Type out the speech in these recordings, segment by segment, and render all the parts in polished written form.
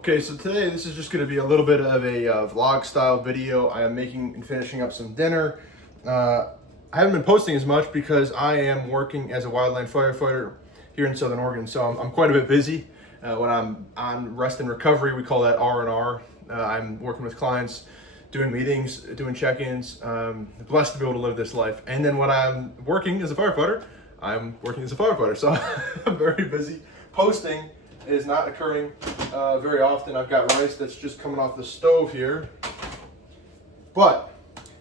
Okay, so today this is just going to be a little bit of a vlog style video. I am making and finishing up some dinner. I haven't been posting as much because I am working as a wildland firefighter here in Southern Oregon, so I'm quite a bit busy. When I'm on rest and recovery, we call that R&R. I'm working with clients, doing meetings, doing check-ins. Blessed to be able to live this life. And then when I'm working as a firefighter, I'm working as a firefighter, so I'm very busy. Posting is not occurring very often. I've got rice that's just coming off the stove here. But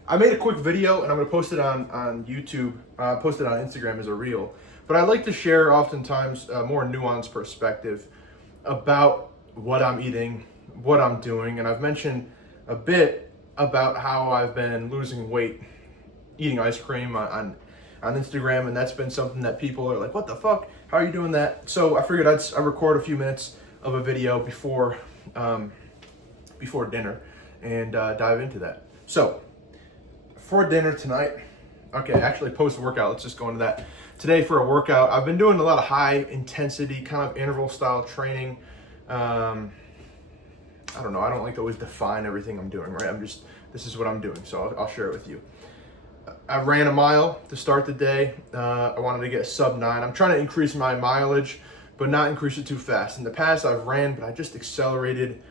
I made a quick video and I'm gonna post it on YouTube, post it on Instagram as a reel. But I like to share oftentimes a more nuanced perspective about what I'm eating, what I'm doing. And I've mentioned a bit about how I've been losing weight eating ice cream on Instagram, and that's been something that people are like, what the fuck? How are you doing that? So I figured I'd record a few minutes of a video before dinner and dive into that. So for dinner tonight, okay, actually post-workout, let's just go into that. Today for a workout, I've been doing a lot of high intensity kind of interval style training. I don't know, I don't like to always define everything I'm doing, right? This is what I'm doing, so I'll share it with you. I ran a mile to start the day. I wanted to get sub 9. I'm trying to increase my mileage, but not increase it too fast. In the past, I've ran, but I just accelerated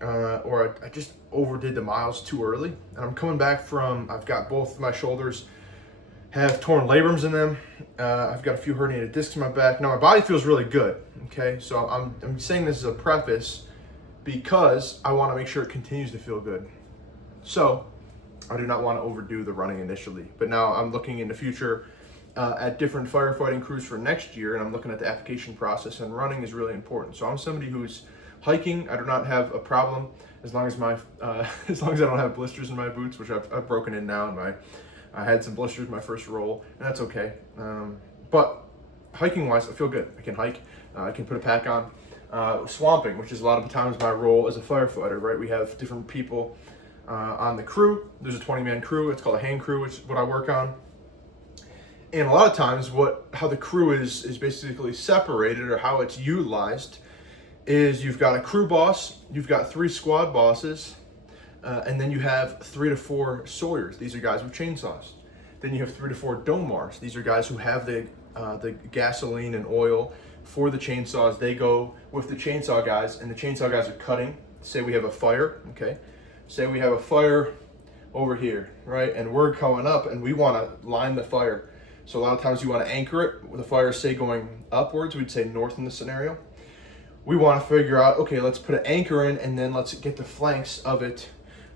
or I just overdid the miles too early. And I'm coming back from, I've got both of my shoulders have torn labrums in them. I've got a few herniated discs in my back. Now, my body feels really good, okay? So I'm saying this as a preface because I want to make sure it continues to feel good. So I do not want to overdo the running initially, but now I'm looking in the future at different firefighting crews for next year, and I'm looking at the application process, and running is really important. So I'm somebody who's hiking. I do not have a problem as long as as long as I don't have blisters in my boots, which I've broken in now, and I had some blisters my first roll, and that's okay. But hiking wise, I feel good. I can hike. I can put a pack on. Swamping, which is a lot of times my role as a firefighter, right? We have different people on the crew. There's a 20-man crew. It's called a hang crew, which is what I work on. And a lot of times how the crew is basically separated, or how it's utilized, is you've got a crew boss, you've got 3 squad bosses, and then you have 3 to 4 sawyers. These are guys with chainsaws. Then you have 3 to 4 domars. These are guys who have the gasoline and oil for the chainsaws. They go with the chainsaw guys, and the chainsaw guys are cutting. Say we have a fire, okay? Say we have a fire over here, right? And we're coming up and we want to line the fire. So a lot of times you want to anchor it with the fire, say going upwards, we'd say north in this scenario. We want to figure out, okay, let's put an anchor in and then let's get the flanks of it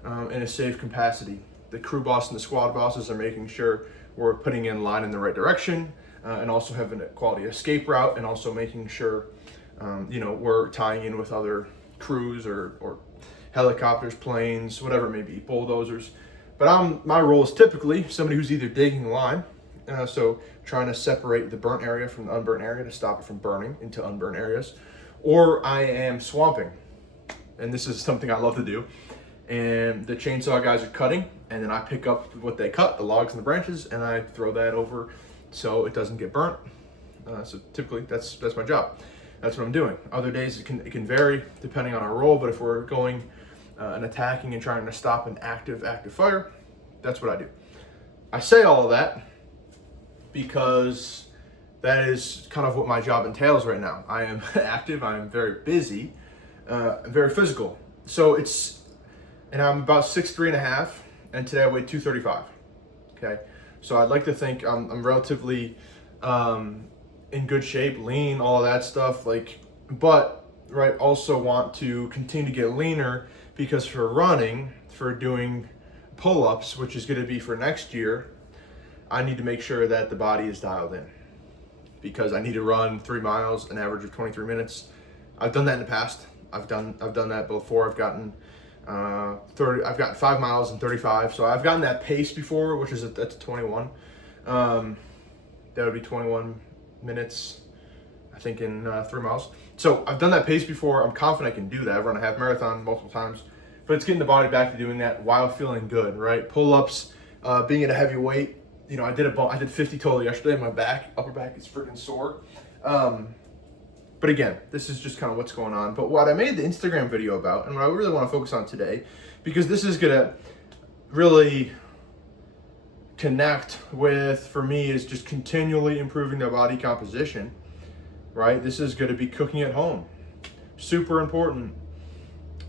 in a safe capacity. The crew boss and the squad bosses are making sure we're putting in line in the right direction, and also having a quality escape route, and also making sure we're tying in with other crews or helicopters, planes, whatever it may be, bulldozers. But my role is typically somebody who's either digging line, so trying to separate the burnt area from the unburnt area to stop it from burning into unburnt areas, or I am swamping. And this is something I love to do. And the chainsaw guys are cutting, and then I pick up what they cut, the logs and the branches, and I throw that over so it doesn't get burnt. So typically that's my job. That's what I'm doing. Other days it can vary depending on our role, but if we're going and attacking and trying to stop an active fire, that's what I do. I say all of that because that is kind of what my job entails right now. I am active, I am very busy, very physical. And I'm about 6'3.5", and today I weighed 235. Okay, so I'd like to think I'm relatively in good shape, lean, all of that stuff. But right, also want to continue to get leaner, because for running, for doing pull-ups, which is going to be for next year, I need to make sure that the body is dialed in, because I need to run 3 miles, an average of 23 minutes. I've done that in the past. I've done that before. I've gotten 5 miles in 35. So I've gotten that pace before, which is that's 21. That would be 21 minutes, I think, in 3 miles. So I've done that pace before. I'm confident I can do that. I've run a half marathon multiple times, but it's getting the body back to doing that while feeling good, right? Pull-ups, being at a heavy weight. I did 50 total yesterday. My upper back is freaking sore. But again, this is just kind of what's going on. But what I made the Instagram video about, and what I really want to focus on today, because this is going to really connect with, for me, is just continually improving the body composition, right? This is going to be cooking at home. Super important.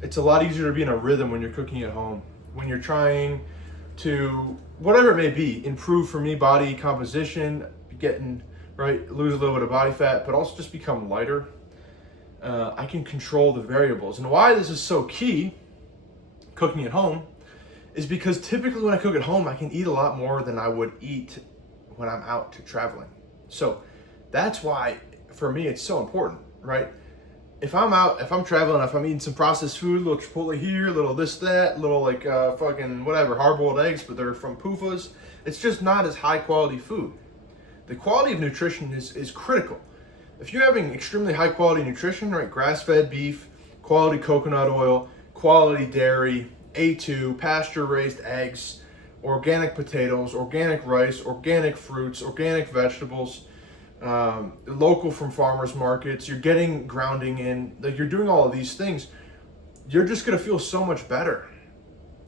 It's a lot easier to be in a rhythm when you're cooking at home. When you're trying to, whatever it may be, improve, for me, body composition, getting, right, lose a little bit of body fat, but also just become lighter. I can control the variables. And why this is so key, cooking at home, is because typically when I cook at home, I can eat a lot more than I would eat when I'm out traveling. So that's why, for me, it's so important, right? If I'm out, if I'm traveling, if I'm eating some processed food, a little Chipotle here, a little this, that, little like fucking whatever, hard-boiled eggs, but they're from PUFAs, it's just not as high quality food. The quality of nutrition is critical. If you're having extremely high quality nutrition, right, grass-fed beef, quality coconut oil, quality dairy, A2, pasture-raised eggs, organic potatoes, organic rice, organic fruits, organic vegetables, local from farmers markets, you're getting grounding in, like you're doing all of these things, you're just going to feel so much better.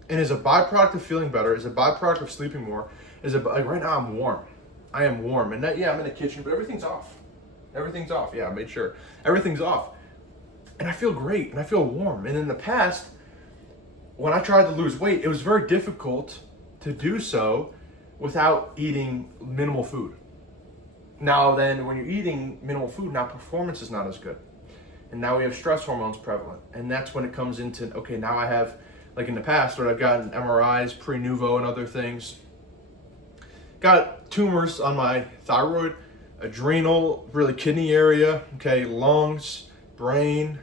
And as a byproduct of feeling better, as a byproduct of sleeping more, like right now I'm warm. I am warm. And yeah, I'm in the kitchen, but everything's off. Everything's off. Yeah, I made sure. Everything's off. And I feel great and I feel warm. And in the past, when I tried to lose weight, it was very difficult to do so without eating minimal food. Now then, when you're eating minimal food, now performance is not as good. And now we have stress hormones prevalent. And that's when it comes into, okay, now I have, like in the past, where I've gotten MRIs, pre-nuvo and other things. Got tumors on my thyroid, adrenal, really kidney area, okay, lungs, brain,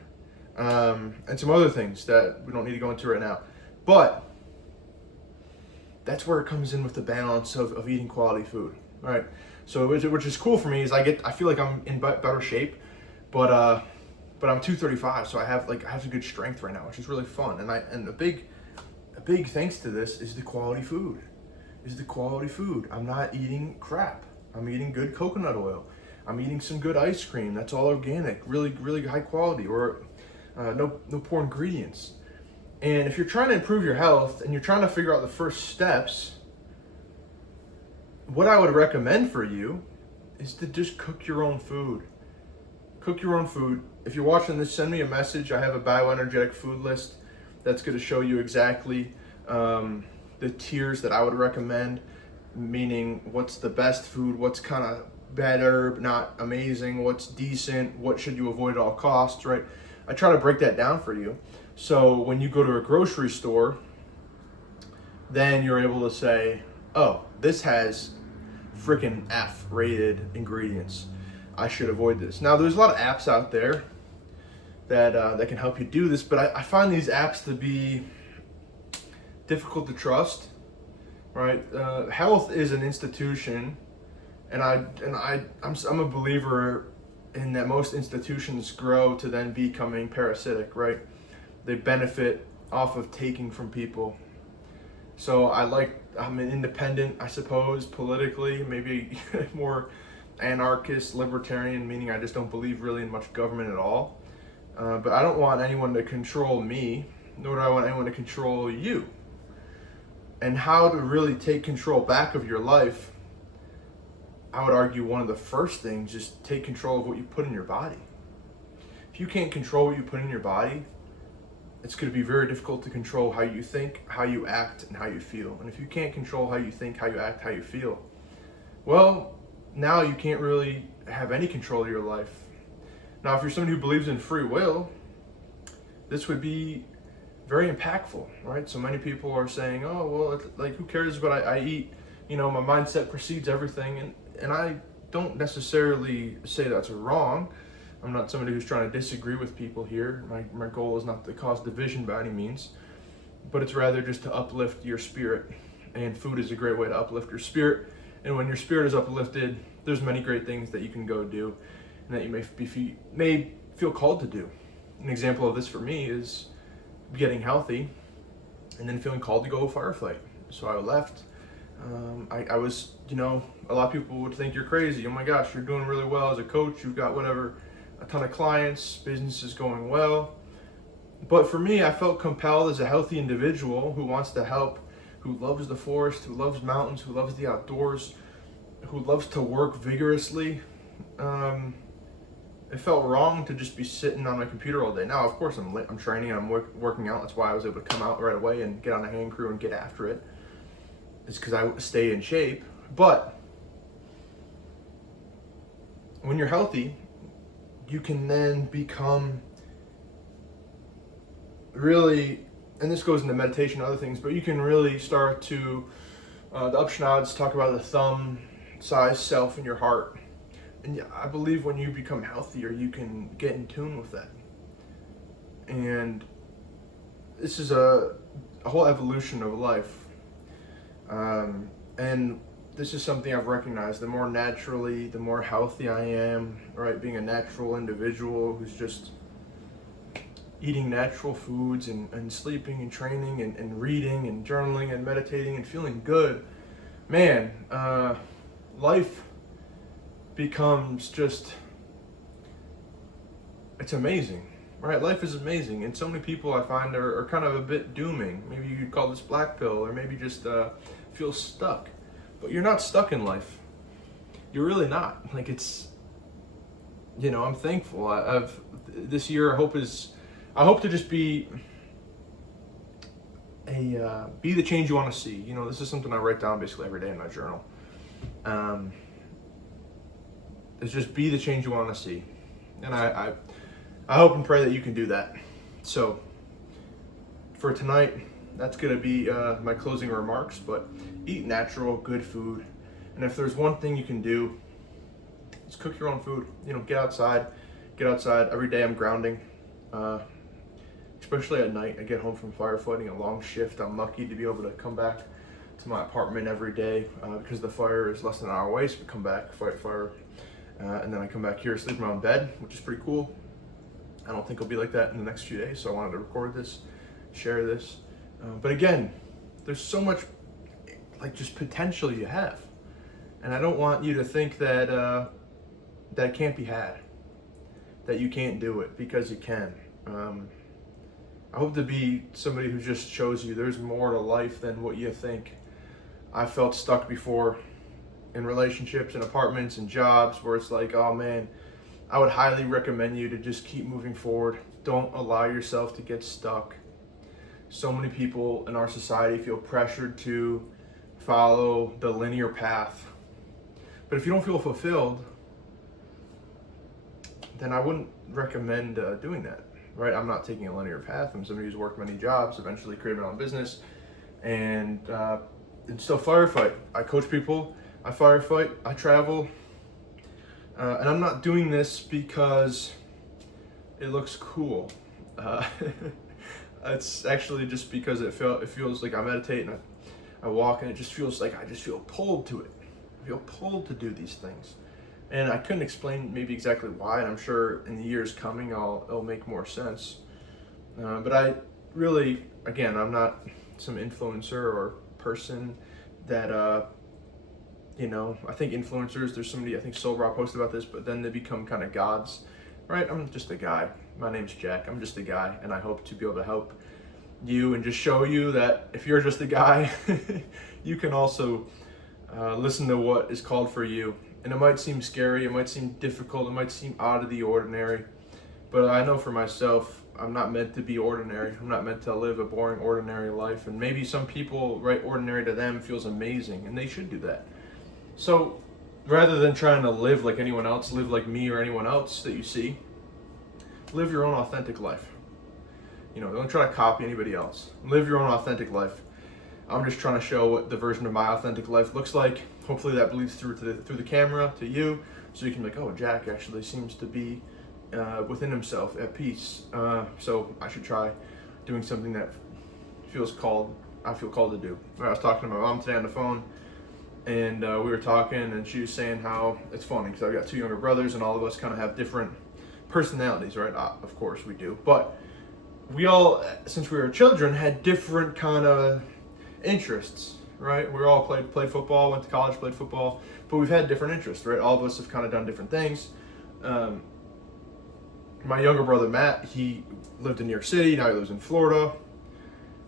and some other things that we don't need to go into right now. But that's where it comes in with the balance of eating quality food, right? So which is cool for me is I feel like I'm in better shape, but I'm 235, so I have some good strength right now, which is really fun. And a big thanks to this is the quality food. I'm not eating crap. I'm eating good coconut oil. I'm eating some good ice cream. That's all organic, really, really high quality, or no poor ingredients. And if you're trying to improve your health and you're trying to figure out the first steps, what I would recommend for you is to just cook your own food. Cook your own food. If you're watching this, send me a message. I have a bioenergetic food list that's going to show you exactly the tiers that I would recommend, meaning what's the best food, what's kind of better, but not amazing, what's decent, what should you avoid at all costs, right? I try to break that down for you. So when you go to a grocery store, then you're able to say, oh, this has freaking F-rated ingredients. I should avoid this. Now, there's a lot of apps out there that can help you do this, but I find these apps to be difficult to trust, right? Health is an institution, and I'm a believer in that most institutions grow to then becoming parasitic, right? They benefit off of taking from people. So I'm an independent, I suppose, politically, maybe more anarchist, libertarian, meaning I just don't believe really in much government at all. But I don't want anyone to control me, nor do I want anyone to control you. And how to really take control back of your life, I would argue one of the first things is take control of what you put in your body. If you can't control what you put in your body, it's going to be very difficult to control how you think, how you act, and how you feel. And if you can't control how you think, how you act, how you feel, well, now you can't really have any control of your life. Now, if you're somebody who believes in free will, this would be very impactful, right? So many people are saying, oh, well, like, who cares what I eat? You know, my mindset precedes everything. And I don't necessarily say that's wrong. I'm not somebody who's trying to disagree with people here. My goal is not to cause division by any means, but it's rather just to uplift your spirit. And food is a great way to uplift your spirit. And when your spirit is uplifted, there's many great things that you can go do and that you may feel called to do. An example of this for me is getting healthy and then feeling called to go firefight. So I left. I was, a lot of people would think you're crazy. Oh my gosh, you're doing really well as a coach. You've got whatever a ton of clients, business is going well. But for me, I felt compelled as a healthy individual who wants to help, who loves the forest, who loves mountains, who loves the outdoors, who loves to work vigorously. It felt wrong to just be sitting on my computer all day. Now, of course, I'm training and I'm working out. That's why I was able to come out right away and get on a hand crew and get after it. It's because I stay in shape. But when you're healthy, you can then become really, and this goes into meditation and other things, but you can really start to, the Upshnads talk about the thumb size self in your heart. And I believe when you become healthier, you can get in tune with that. And this is a whole evolution of life. And this is something I've recognized. The more naturally, the more healthy I am, right? Being a natural individual who's just eating natural foods and sleeping and training and reading and journaling and meditating and feeling good. Man, life becomes just, it's amazing, right? Life is amazing. And so many people I find are kind of a bit dooming. Maybe you could call this black pill, or maybe just feel stuck. But you're not stuck in life. You're really not. Like, it's, I'm thankful. This year I hope to just be the change you want to see. This is something I write down basically every day in my journal. It's just be the change you want to see. And I hope and pray that you can do that. So for tonight, that's going to be my closing remarks, but eat natural, good food. And if there's one thing you can do, it's cook your own food. Get outside. Every day I'm grounding, especially at night. I get home from firefighting, a long shift. I'm lucky to be able to come back to my apartment every day because the fire is less than an hour away, so we come back, fight fire, and then I come back here, sleep in my own bed, which is pretty cool. I don't think it'll be like that in the next few days, so I wanted to record this, share this. But again, there's so much just potential you have. And I don't want you to think that that can't be had, that you can't do it, because you can. I hope to be somebody who just shows you there's more to life than what you think. I felt stuck before in relationships and apartments and jobs where it's like, oh man, I would highly recommend you to just keep moving forward. Don't allow yourself to get stuck. So many people in our society feel pressured to follow the linear path. But if you don't feel fulfilled, then I wouldn't recommend doing that, right? I'm not taking a linear path. I'm somebody who's worked many jobs, eventually created my own business, and still firefight. I coach people, I firefight, I travel, and I'm not doing this because it looks cool. It's actually just because it feels like I meditate and I walk, and it just feels like I just feel pulled to it. I feel pulled to do these things. And I couldn't explain maybe exactly why, and I'm sure in the years coming it'll make more sense. But I really, again, I'm not some influencer or person that, I think influencers, there's somebody, I think Soul Rock posted about this, but then they become kind of gods, right? I'm just a guy. My name's Jack. I'm just a guy, and I hope to be able to help you and just show you that if you're just a guy, you can also listen to what is called for you. And it might seem scary, it might seem difficult, it might seem out of the ordinary, but I know for myself, I'm not meant to be ordinary. I'm not meant to live a boring, ordinary life. And maybe some people, right, ordinary to them feels amazing, and they should do that. So rather than trying to live like anyone else, live like me or anyone else that you see, live your own authentic life. Don't try to copy anybody else. Live your own authentic life. I'm just trying to show what the version of my authentic life looks like. Hopefully that bleeds through through the camera to you, so you can be like, oh, Jack actually seems to be within himself at peace. So I should try doing something that I feel called to do. I was talking to my mom today on the phone, and we were talking, and she was saying how it's funny because I've got two younger brothers, and all of us kind of have different personalities, right? Of course we do, but we all, since we were children, had different kind of interests, right? We all played football, went to college, played football, but we've had different interests, right? All of us have kind of done different things. My younger brother Matt, he lived in New York City. Now he lives in Florida.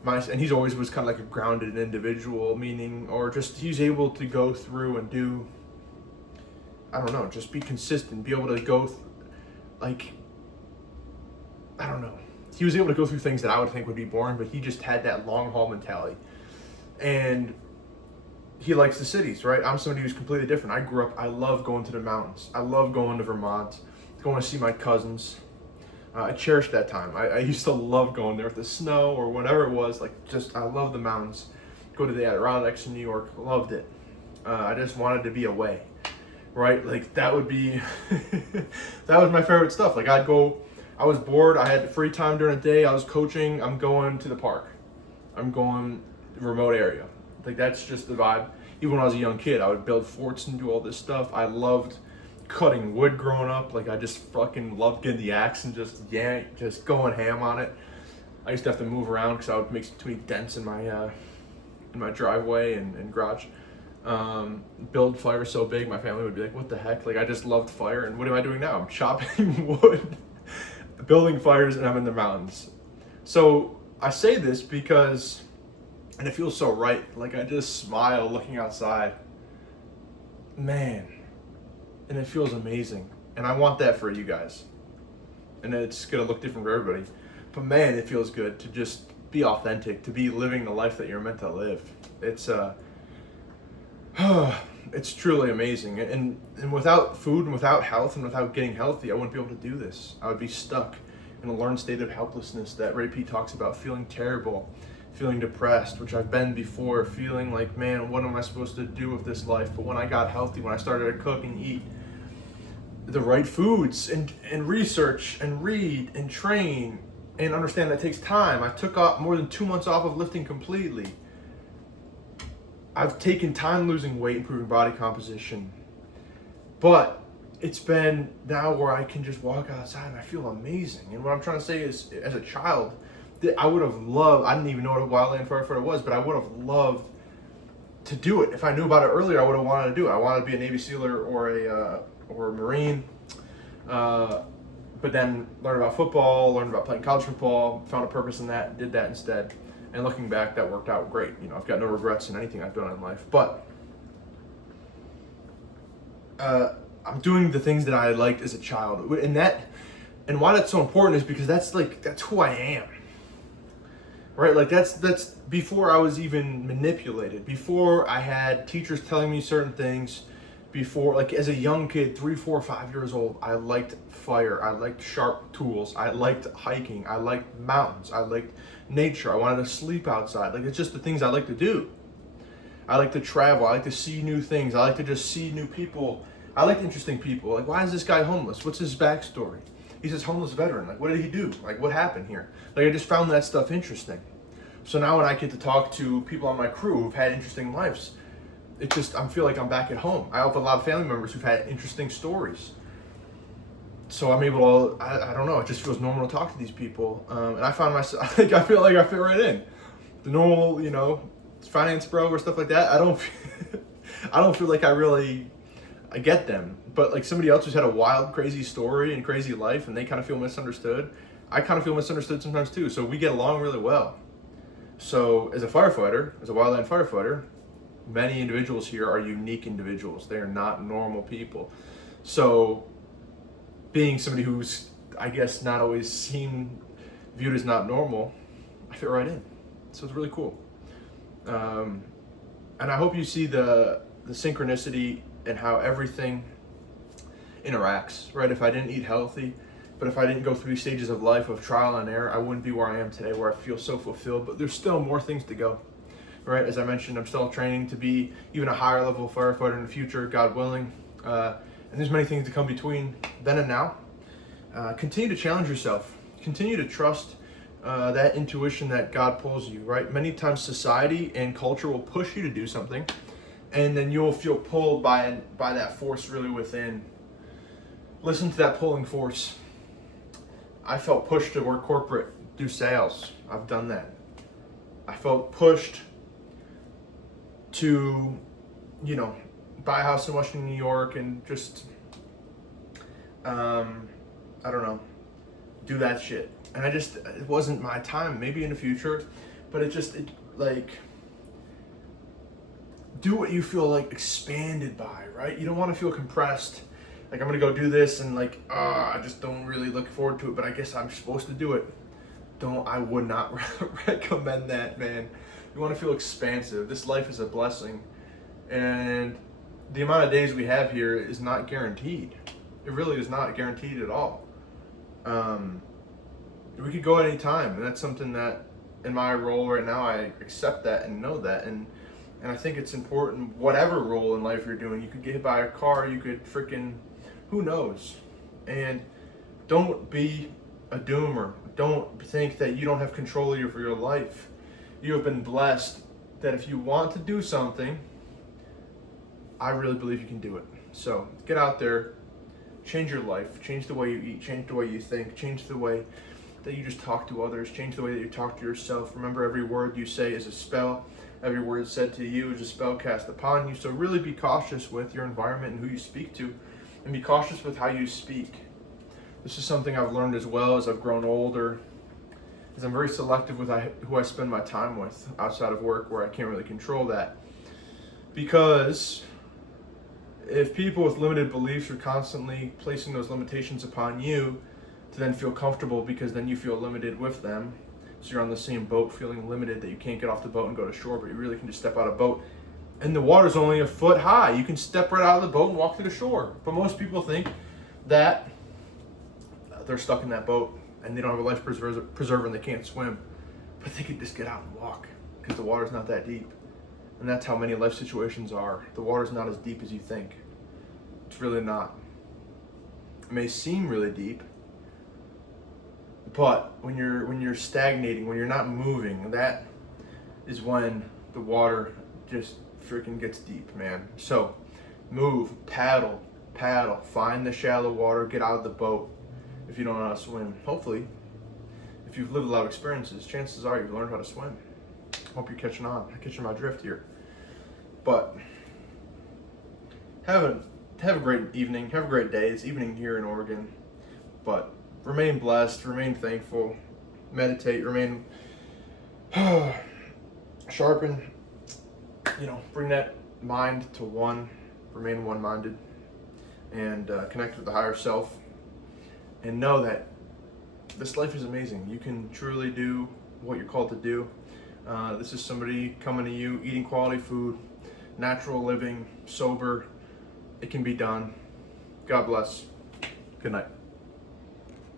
And he's always was kind of like a grounded individual, meaning, or just he's able to go through and do, I don't know, just be consistent, be able to go, like, I don't know. He was able to go through things that I would think would be boring, but he just had that long haul mentality. And he likes the cities, right? I'm somebody who's completely different. I grew up, I love going to the mountains. I love going to Vermont, going to see my cousins. I cherished that time. I used to love going there with the snow or whatever it was. Like, just, I love the mountains. Go to the Adirondacks in New York, loved it. I just wanted to be away, right? Like, that would be, that was my favorite stuff. Like, I'd go, I was bored, I had free time during the day, I was coaching, I'm going to the park. I'm going remote area. Like, that's just the vibe. Even when I was a young kid, I would build forts and do all this stuff. I loved cutting wood growing up. Like, I just fucking loved getting the axe and just going ham on it. I used to have to move around because I would make too many dents in my driveway and garage. Build fire so big, my family would be like, what the heck? Like, I just loved fire, and what am I doing now? I'm chopping wood, building fires, and I'm in the mountains. So I say this because, and it feels so right, like I just smile looking outside. Man. And it feels amazing. And I want that for you guys. And it's going to look different for everybody. But man, it feels good to just be authentic, to be living the life that you're meant to live. It's it's truly amazing. And without food and without health and without getting healthy, I wouldn't be able to do this. I would be stuck in a learned state of helplessness that Ray P talks about, feeling terrible, feeling depressed, which I've been before, feeling like, man, what am I supposed to do with this life? But when I got healthy, when I started to cook and eat the right foods and research and read and train and understand that takes time. I took off more than 2 months off of lifting completely. I've taken time losing weight, improving body composition. But it's been now where I can just walk outside and I feel amazing. And what I'm trying to say is, as a child, I would have loved, I didn't even know what a Wildland Firefighter was, but I would have loved to do it. If I knew about it earlier, I would have wanted to do it. I wanted to be a Navy SEAler or a Marine, but then learned about football, learned about playing college football, found a purpose in that, did that instead. And looking back, that worked out great. You know, I've got no regrets in anything I've done in life, but I'm doing the things that I liked as a child. And why that's so important is because that's who I am. Right? Like, that's before I was even manipulated, before I had teachers telling me certain things. Before, like, as a young kid, 3, 4, 5 years old, I liked fire. I liked sharp tools. I liked hiking. I liked mountains. I liked nature. I wanted to sleep outside. Like, it's just the things I like to do. I like to travel. I like to see new things. I like to just see new people. I like interesting people. Like, why is this guy homeless? What's his backstory? He's this homeless veteran. Like, what did he do? Like, what happened here? Like, I just found that stuff interesting. So now when I get to talk to people on my crew who've had interesting lives, it just, I feel like I'm back at home. I have a lot of family members who've had interesting stories. So I'm able to, I don't know, it just feels normal to talk to these people. And I find myself, like, I feel like I fit right in. The normal, you know, finance bro or stuff like that, I don't feel like I get them. But like somebody else who's had a wild, crazy story and crazy life and they kind of feel misunderstood, I kind of feel misunderstood sometimes too. So we get along really well. So as a firefighter, as a wildland firefighter, many individuals here are unique individuals. They are not normal people. So being somebody who's, I guess, not always viewed as not normal, I fit right in. So it's really cool. And I hope you see the synchronicity and how everything interacts, right? If I didn't eat healthy, but if I didn't go through these stages of life of trial and error, I wouldn't be where I am today, where I feel so fulfilled. But there's still more things to go. Right, as I mentioned, I'm still training to be even a higher level firefighter in the future, God willing. And there's many things to come between then and now. Continue to challenge yourself. Continue to trust that intuition that God pulls you, right? Many times society and culture will push you to do something, and then you'll feel pulled by that force really within. Listen to that pulling force. I felt pushed to work corporate, do sales. I've done that. I felt pushed to, you know, buy a house in Washington, New York, and just, I don't know, do that shit. And it wasn't my time. Maybe in the future, but like, do what you feel like expanded by, right? You don't want to feel compressed. Like, I'm gonna go do this and like, I just don't really look forward to it, but I guess I'm supposed to do it. I would not recommend that, man. You want to feel expansive. This life is a blessing, and the amount of days we have here is not guaranteed. It really is not guaranteed at all. We could go at any time, and that's something that in my role right now, I accept that and know that, and I think it's important, whatever role in life you're doing. You could get hit by a car, you could who knows? And don't be a doomer. Don't think that you don't have control of your life. You have been blessed that if you want to do something, I really believe you can do it. So get out there, change your life, change the way you eat, change the way you think, change the way that you just talk to others, change the way that you talk to yourself. Remember, every word you say is a spell. Every word said to you is a spell cast upon you. So really be cautious with your environment and who you speak to, and be cautious with how you speak. This is something I've learned as well as I've grown older, is I'm very selective with who I spend my time with outside of work, where I can't really control that. Because if people with limited beliefs are constantly placing those limitations upon you to then feel comfortable, because then you feel limited with them, so you're on the same boat feeling limited, that you can't get off the boat and go to shore, but you really can just step out of the boat and the water's only a foot high. You can step right out of the boat and walk to the shore. But most people think that they're stuck in that boat and they don't have a life preserver and they can't swim, but they can just get out and walk because the water's not that deep. And that's how many life situations are. The water's not as deep as you think. It's really not. It may seem really deep, but when you're stagnating, when you're not moving, that is when the water just freaking gets deep, man. So move, paddle, find the shallow water, get out of the boat if you don't know how to swim. Hopefully, if you've lived a lot of experiences, chances are you've learned how to swim. Hope you're catching my drift here. But have a great evening, have a great day. It's evening here in Oregon, but remain blessed, remain thankful, meditate, remain sharpen, bring that mind to one, remain one-minded, and connect with the higher self, and know that this life is amazing. You can truly do what you're called to do. This is somebody coming to you, eating quality food, natural living, sober. It can be done. God bless. Good night.